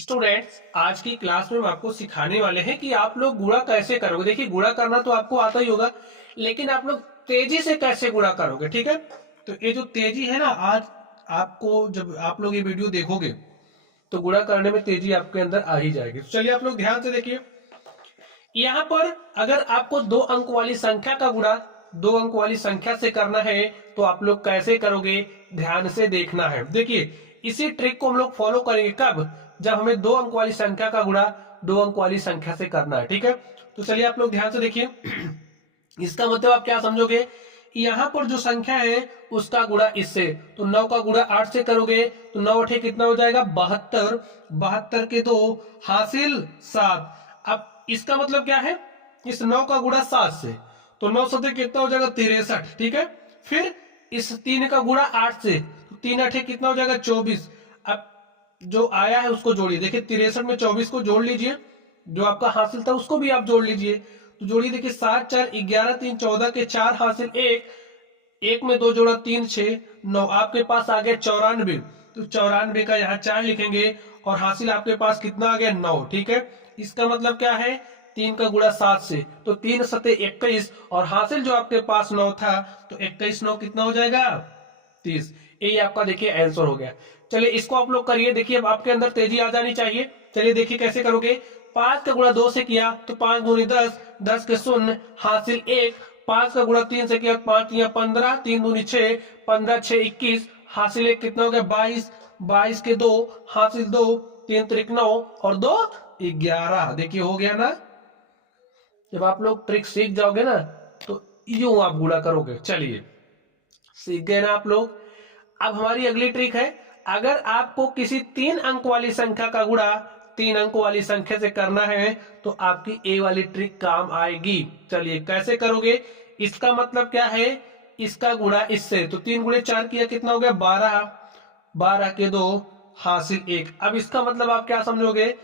Students, आज की class में हम आपको सिखाने वाले हैं कि आप लोग गुणा कैसे करोगे। देखिए, गुणा करना तो आपको आता ही होगा, लेकिन आप लोग तेजी से कैसे गुणा करोगे। ठीक है, तो ये जो तेजी है ना, आज आपको जब आप लोग ये वीडियो देखोगे तो गुणा करने में तेजी आपके अंदर आ ही जाएगी। तो चलिए आप लोग ध्यान से देखिए, यहाँ पर अगर आपको 2 अंक वाली संख्या का गुणा 2 अंक वाली संख्या से करना है तो आप लोग कैसे करोगे, ध्यान से देखना है। देखिए, इसी ट्रिक को हम लोग फॉलो करेंगे कब, जब हमें 2 अंक वाली संख्या का गुणा 2 अंक वाली संख्या से करना है। ठीक है, तो चलिए आप लोग ध्यान से देखिए। इसका मतलब आप क्या समझोगे, यहाँ पर जो संख्या है उसका गुणा इससे, तो 9 का गुणा 8 से करोगे तो 9 8 कितना हो जाएगा 72। 72 के 2 हासिल 7। अब इसका मतलब क्या है, इस 9 का गुणा 7 से, तो 9 7 कितना हो जाएगा 63। ठीक है, फिर इस 3 का गुणा 8 से, तो 3 8 कितना हो जाएगा 24। अब जो आया है उसको जोड़िए, देखिए 63 में 24 को जोड़ लीजिए, जो आपका हासिल था उसको भी आप जोड़ लीजिए। तो जोड़िए, देखिए 7 4 11 3 14 के 4 हासिल 1, 1 में 2 जोड़ा 3 6 9, आपके पास आ गया 94। तो 94 का यहाँ 4 लिखेंगे और हासिल आपके पास कितना आ गया 9। ठीक है, इसका मतलब क्या है, 3 का गुणा 7 से, तो 3 सते 21 और हासिल जो आपके पास 9 था, तो 21 9 कितना हो जाएगा 30। यही आपका देखिए आंसर हो गया। चलिए इसको आप लोग करिए, देखिए अब आपके अंदर तेजी आ जानी चाहिए। चलिए देखिए कैसे करोगे। 5 का गुणा 2 से किया तो 5 दूनी 10, 10 के शून्य हासिल 1। 5 का गुणा 3 से किया 5 या 15, 3 दूनी 6, 15 6 21 हासिल 1 कितना हो गया 22। 22 के 2 हासिल 2, 3 त्रिक 9 और 2 11। देखिए हो गया ना। जब आप लोग ट्रिक सीख जाओगे ना तो यूं आप गुणा करोगे। चलिए सीख गए ना आप लोग। अब हमारी अगली ट्रिक है, अगर आपको किसी 3 अंक वाली संख्या का गुणा 3 अंक वाली संख्या से करना है तो आपकी ए वाली ट्रिक काम आएगी। चलिए कैसे करोगे, इसका मतलब क्या है, इसका गुणा इससे, तो 3 गुणे 4 किया कितना हो गया 12। 12 के 2 हासिल 1। अब इसका मतलब आप क्या समझोगे,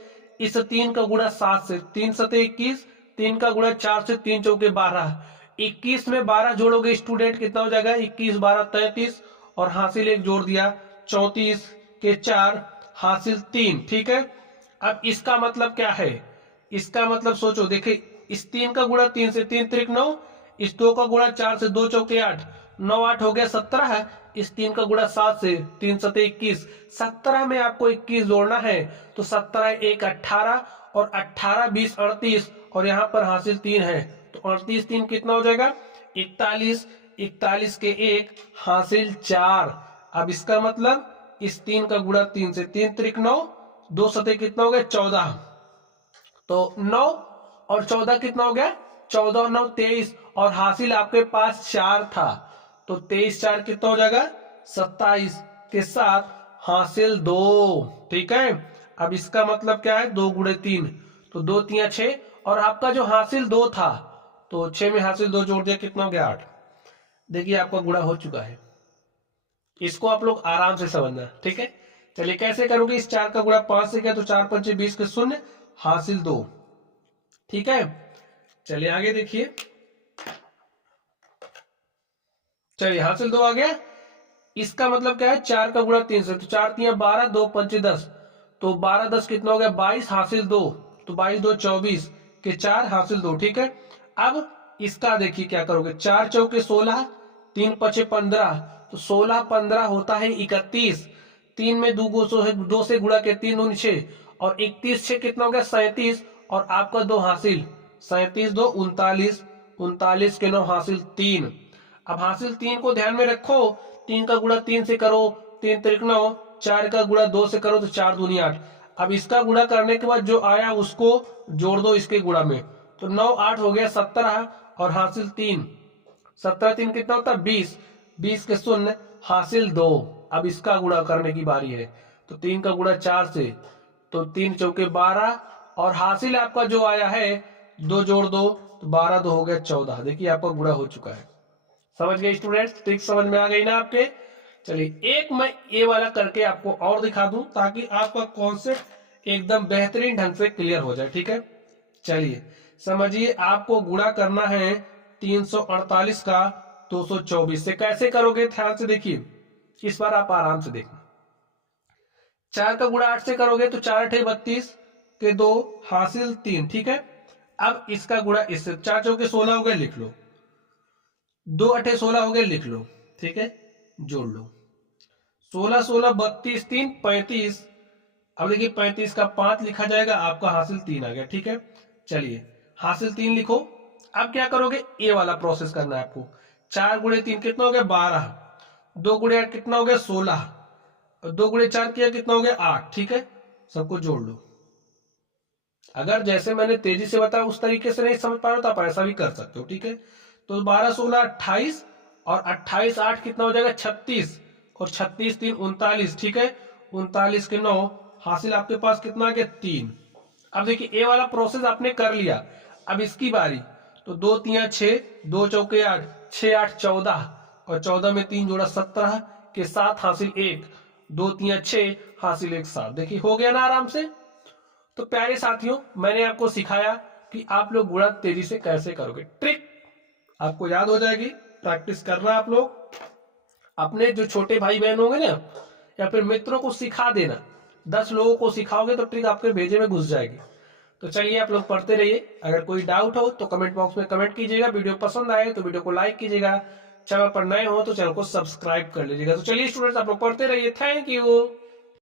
इस 3 का गुणा 7 से, 3 सते 21, 3 का गुणा 4 से, 3 चौके 12, 21 में 12 जोड़ोगे स्टूडेंट कितना हो जाएगा 21 12 33 और हासिल 1 जोड़ दिया 34 के 4 हासिल 3। ठीक है, अब इसका मतलब क्या है, इसका मतलब सोचो, देखिए इस 3 का गुणा 3 से, 3 त्रिक 9, इस 2 का गुणा 4 से, 2 चौके 8, 9 8 हो गया 17। इस 3 का गुणा 7 से, 3 सते 21, 17 में आपको 21 जोड़ना है, तो 17 1 18 और 18 20 38 और यहाँ पर हासिल 3 है, तो 38 3 कितना हो जाएगा 41। 41 के 1 हासिल 4। अब इसका मतलब इस 3 का गुणा 3 से, 3 त्रिक 9, 2 सते कितना हो गया 14, तो 9 और 14 कितना हो गया 14 और 9 23 और हासिल आपके पास 4 था, तो 23 4 कितना हो जाएगा 27 के साथ हासिल 2। ठीक है, अब इसका मतलब क्या है 2 गुणे 3, तो 2 3 6 और आपका जो हासिल 2 था, तो 6 में हासिल 2 जोड़ दिया कितना हो गया 8। देखिए आपका गुणा हो चुका है। इसको आप लोग आराम से समझना। ठीक है, चलिए कैसे करोगे, इस 4 का गुणा 5 से किया तो 4 5 20 के शून्य हासिल 2। ठीक है, चलिए आगे देखिए। चलिए हासिल 2 आ गया। इसका मतलब क्या है, 4 का गुणा 3 से, तो 4 3 12, 2 5 10, तो 12 10 कितना हो गया 22 हासिल 2, तो 22 2 24 के 4 हासिल 2। ठीक है, अब इसका देखिए क्या करोगे, 4 चौके 16, 3 पचे 15, तो 16 15 होता है 31। 3 में 2 से गुणा के 3 दूनी 6 और 31 6 कितना हो गया 37 और आपका 2 हासिल 37 2 39, 39 के 9 हासिल 3। अब हासिल 3 को ध्यान में रखो, 3 का गुणा 3 से करो, 3 त्रिक 9, 4 का गुणा 2 से करो तो 4 दूनी 8। अब इसका गुणा करने के बाद जो आया उसको जोड़ दो इसके गुणा में, तो 9 8 हो गया 17 और हासिल 3। 17 3 कितना होता है 20, 20 के शून्य हासिल 2। अब इसका गुणा करने की बारी है, तो 3 का गुणा 4 से, तो 3 चौके 12 और हासिल आपका जो आया है 2 जोड़ दो, तो 12 2 हो गया 14। देखिए आपका गुणा हो चुका है। समझ गए स्टूडेंट्स, ट्रिक समझ में आ गई ना आपके। चलिए एक मैं ये वाला करके आपको और दिखा दूं ताकि आपका कॉन्सेप्ट एकदम बेहतरीन ढंग से क्लियर हो जाए। ठीक है, चलिए समझिए, आपको गुणा करना है 348 का 224 से। कैसे करोगे ध्यान से देखिए, इस बार आप आराम से देखना। 4 का गुणा 8 से करोगे तो 4 अठे 32 के 2 हासिल 3, ठीक है। अब इसका गुणा इससे 4 चौके 16 हो गए, लिख लो। 2 अठे 16 हो गए, लिख लो, ठीक है। जोड़ लो 16 16 32 3 35। अब देखिए 35 का 5 लिखा जाएगा, आपका हासिल 3 आ गया, ठीक है। चलिए हासिल 3 लिखो। अब क्या करोगे, ए वाला प्रोसेस करना है आपको। 4 गुणे 3 कितना हो गया 12, 2 गुणे 8 कितना हो गया 16, 2 गुणे 4 किया कितना हो गया 8, ठीक है। सबको जोड़ लो। अगर जैसे मैंने तेजी से बताया उस तरीके से नहीं समझ पा रहे हो तो आप ऐसा भी कर सकते हो, ठीक है। तो 12 16 28 और 28 8 कितना हो जाएगा 36, और 36 3 39, ठीक है। 39 के 9 हासिल आपके पास कितना आ गया 3। अब देखिए ए वाला प्रोसेस आपने कर लिया, अब इसकी बारी। तो 2 3 6, 2 चौके 8, 6 8 14, और 14 में 3 जोड़ा 17 के 7 हासिल 1, 2 3 6 हासिल 1 7। देखिए हो गया ना आराम से। तो प्यारे साथियों, मैंने आपको सिखाया कि आप लोग गुणा तेजी से कैसे करोगे। ट्रिक आपको याद हो जाएगी, प्रैक्टिस करना आप लोग। अपने जो छोटे भाई बहन होंगे ना, या फिर मित्रों को सिखा देना। 10 लोगों को सिखाओगे तो ट्रिक आपके भेजे में घुस जाएगी। तो चलिए आप लोग पढ़ते रहिए। अगर कोई डाउट हो तो कमेंट बॉक्स में कमेंट कीजिएगा। वीडियो पसंद आए तो वीडियो को लाइक कीजिएगा। चैनल पर नए हो तो चैनल को सब्सक्राइब कर लीजिएगा। तो चलिए स्टूडेंट्स, आप लोग पढ़ते रहिए। Thank you.